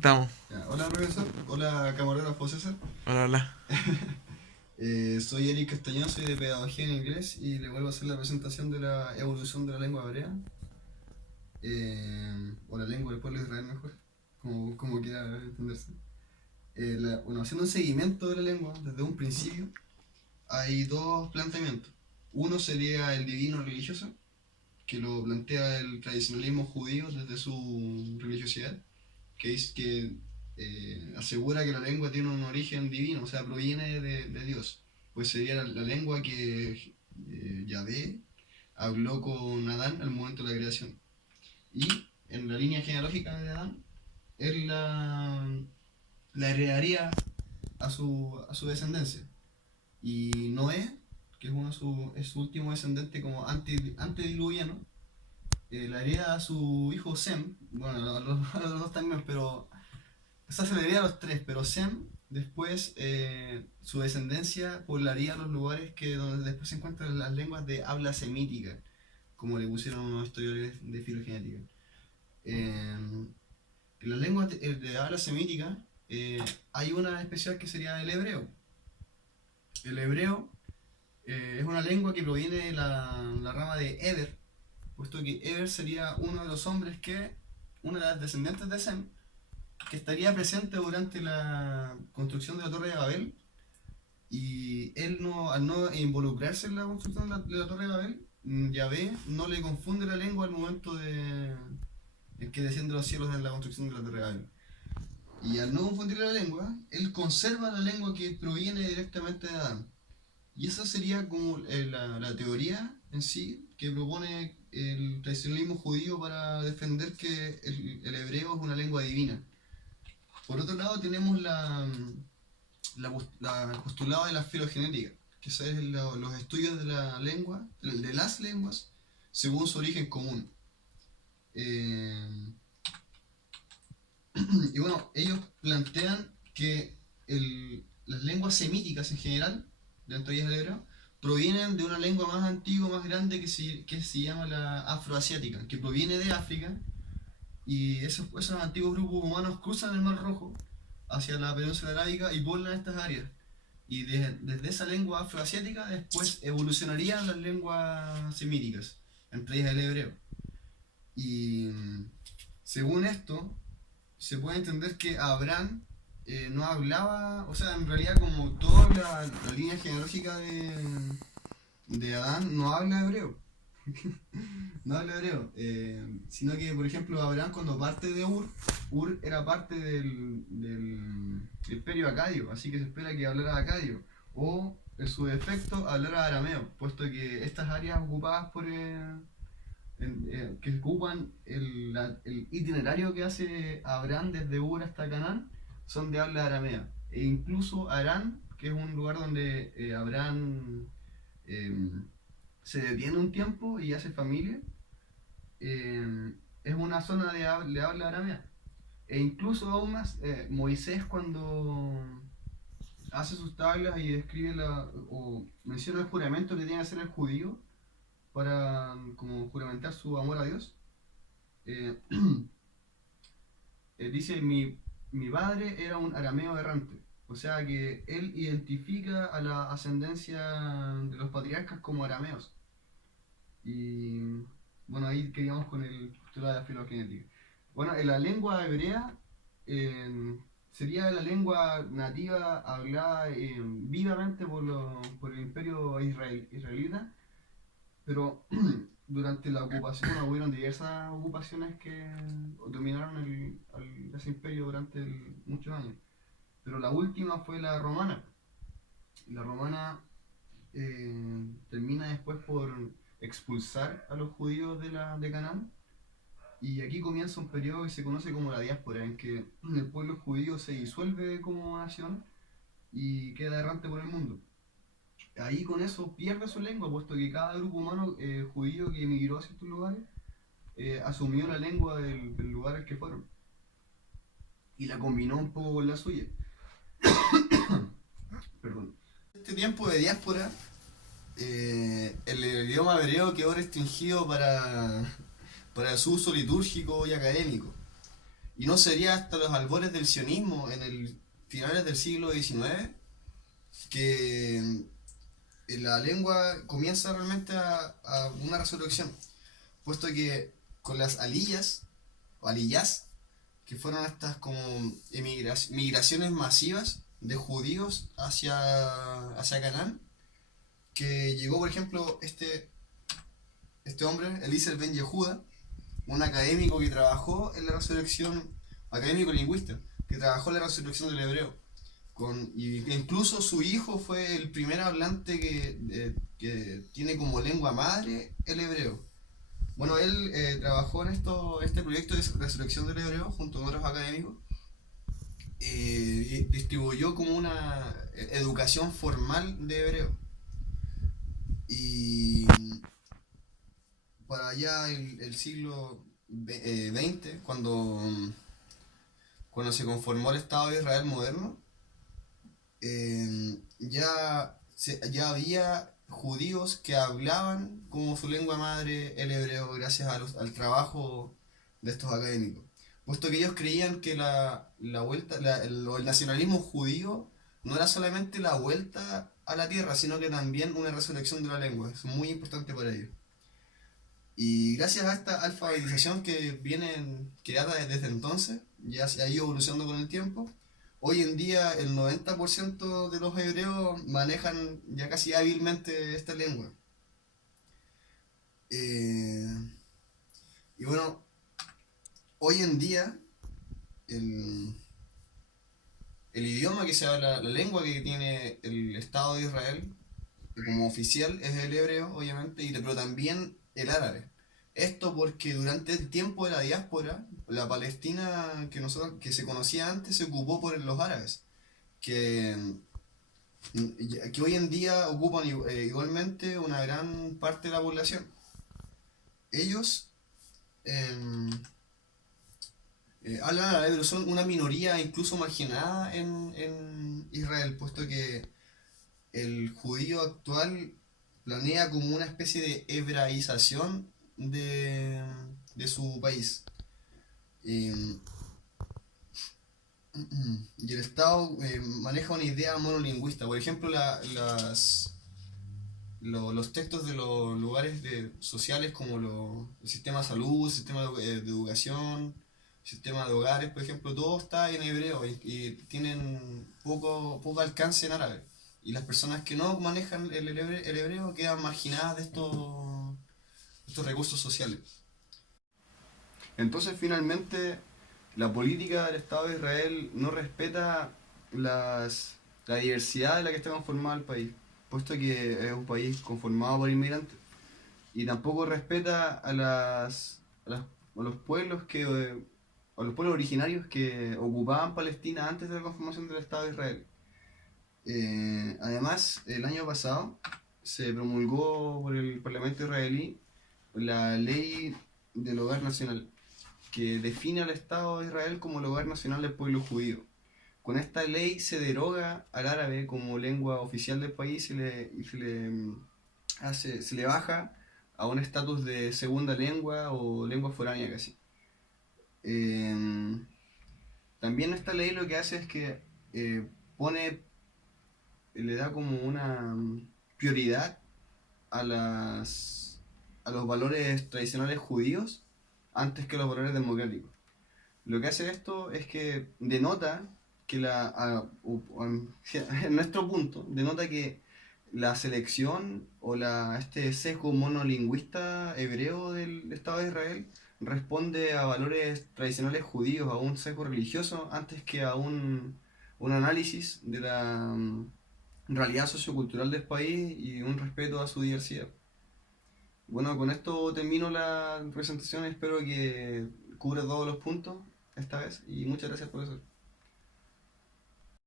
Estamos. Ya, hola profesor, hola camarógrafo César. Hola, hola. Soy Eric Castañón, soy de Pedagogía en Inglés y le vuelvo a hacer la presentación de la evolución de la lengua hebrea, o la lengua del pueblo de Israel mejor, como quiera entenderse. Bueno, haciendo un seguimiento de la lengua desde un principio, hay dos planteamientos. Uno sería el divino religioso, que lo plantea el tradicionalismo judío desde su religiosidad, que es que asegura que la lengua tiene un origen divino, o sea, proviene de Dios. Pues sería la lengua que Yahvé habló con Adán al momento de la creación. Y en la línea genealógica de Adán, él la heredaría a su descendencia. Y Noé, que es es su último descendiente como antediluviano, la hereda a su hijo Sem, bueno, a los dos también, pero esa se le hereda a los tres, pero Sem después su descendencia poblaría los lugares donde después se encuentran las lenguas de habla semítica, como le pusieron unos historiadores de filogenética. En las lenguas de habla semítica hay una especial que sería el hebreo. El hebreo es una lengua que proviene de la rama de Eber, puesto que Eber sería uno de los hombres una de las descendientes de Sem, que estaría presente durante la construcción de la Torre de Babel, y él al no involucrarse en la construcción de la Torre de Babel, Yahvé no le confunde la lengua al momento en que desciende los cielos en la construcción de la Torre de Babel. Y al no confundir la lengua, él conserva la lengua que proviene directamente de Adán. Y esa sería como la teoría en sí que propone el tradicionalismo judío para defender que el hebreo es una lengua divina. Por otro lado tenemos el postulado de la filogenética, que es los estudios de la lengua, de las lenguas, según su origen común. Eh, y bueno, ellos plantean que las lenguas semíticas en general, dentro de ellas el hebreo, provienen de una lengua más antigua, más grande, que se llama la afroasiática, que proviene de África, y esos antiguos grupos humanos cruzan el Mar Rojo hacia la península arábica y poblan estas áreas. Y desde esa lengua afroasiática después evolucionarían las lenguas semíticas, entre ellas el hebreo. Y según esto, se puede entender que Abraham no hablaba, o sea, en realidad como toda la línea genealógica de Adán no habla hebreo. No habla hebreo, sino que, por ejemplo, Abraham cuando parte de Ur era parte del imperio acadio, así que se espera que hablara acadio, o en su defecto hablara arameo, puesto que estas áreas ocupadas que ocupan el itinerario que hace Abraham desde Ur hasta Canaán son de habla aramea. E incluso Arán, que es un lugar donde Abraham eh, se detiene un tiempo y hace familia, es una zona de habla aramea. E incluso aún más, Moisés cuando hace sus tablas y describe o menciona el juramento que tiene que hacer el judío para como juramentar su amor a Dios, eh, dice mi padre era un arameo errante. O sea que él identifica a la ascendencia de los patriarcas como arameos. Y bueno, ahí queríamos con el postulado de la filogenética. Bueno, en la lengua hebrea eh, sería la lengua nativa hablada vivamente por el imperio israelita, pero durante la ocupación hubieron diversas ocupaciones que dominaron ese imperio durante muchos años. Pero la última fue la romana. La romana termina después por expulsar a los judíos de Canaán, y aquí comienza un periodo que se conoce como la diáspora, en que el pueblo judío se disuelve como nación y queda errante por el mundo. Ahí con eso pierde su lengua, puesto que cada grupo humano judío que emigró a ciertos lugares asumió la lengua del lugar al que fueron y la combinó un poco con la suya. Perdón. Este tiempo de diáspora, el idioma hebreo quedó restringido para su uso litúrgico y académico. Y no sería hasta los albores del sionismo, en el finales del siglo XIX, que la lengua comienza realmente a una resurrección, puesto que con las aliyas, o aliyas, que fueron estas como migraciones masivas de judíos hacia Canaán, que llegó, por ejemplo, este hombre, Eliezer Ben Yehuda, un académico que trabajó en la resurrección, académico lingüista, que trabajó en la resurrección del hebreo. Y que incluso su hijo fue el primer hablante que tiene como lengua madre el hebreo. Bueno, él trabajó en este proyecto de resurrección del hebreo junto con otros académicos. Y distribuyó como una educación formal de hebreo. Y para allá el siglo XX, cuando se conformó el Estado de Israel moderno, ya había judíos que hablaban como su lengua madre el hebreo gracias al trabajo de estos académicos. Puesto que ellos creían que la vuelta, el nacionalismo judío no era solamente la vuelta a la tierra, sino que también una resurrección de la lengua. Es muy importante para ellos. Y gracias a esta alfabetización que data desde entonces, ya se ha ido evolucionando con el tiempo, hoy en día el 90% de los hebreos manejan ya casi hábilmente esta lengua. Eh, y bueno, hoy en día el, el idioma que se habla, la lengua que tiene el Estado de Israel como oficial es el hebreo, obviamente, pero también el árabe. Esto porque durante el tiempo de la diáspora, la Palestina que se conocía antes se ocupó por los árabes, que, que hoy en día ocupan igualmente una gran parte de la población. Ellos eh, hablan árabe, pero son una minoría incluso marginada en Israel, puesto que el judío actual planea como una especie de hebraización de su país. Eh, y el Estado maneja una idea monolingüista. Por ejemplo, los textos de los lugares sociales como el sistema de salud, el sistema de educación, el sistema de hogares, por ejemplo, todo está en hebreo y tienen poco alcance en árabe. Y las personas que no manejan el hebreo quedan marginadas de estos recursos sociales. Entonces, finalmente, la política del Estado de Israel no respeta la diversidad de la que está conformado el país, puesto que es un país conformado por inmigrantes. Y tampoco respeta a los pueblos a los pueblos originarios que ocupaban Palestina antes de la conformación del Estado de Israel. Además, el año pasado se promulgó por el Parlamento israelí la ley del hogar nacional, que define al Estado de Israel como el hogar nacional del pueblo judío. Con esta ley se deroga al árabe como lengua oficial del país se le baja a un estatus de segunda lengua o lengua foránea casi. Eh, También esta ley lo que hace es que pone, le da como una prioridad a a los valores tradicionales judíos antes que los valores democráticos. Lo que hace esto es que denota que en nuestro punto, denota que la selección o este sesgo monolingüista hebreo del Estado de Israel responde a valores tradicionales judíos, a un sesgo religioso, antes que a un análisis de la realidad sociocultural del país y un respeto a su diversidad. Bueno, con esto termino la presentación, espero que cubra todos los puntos esta vez y muchas gracias por eso.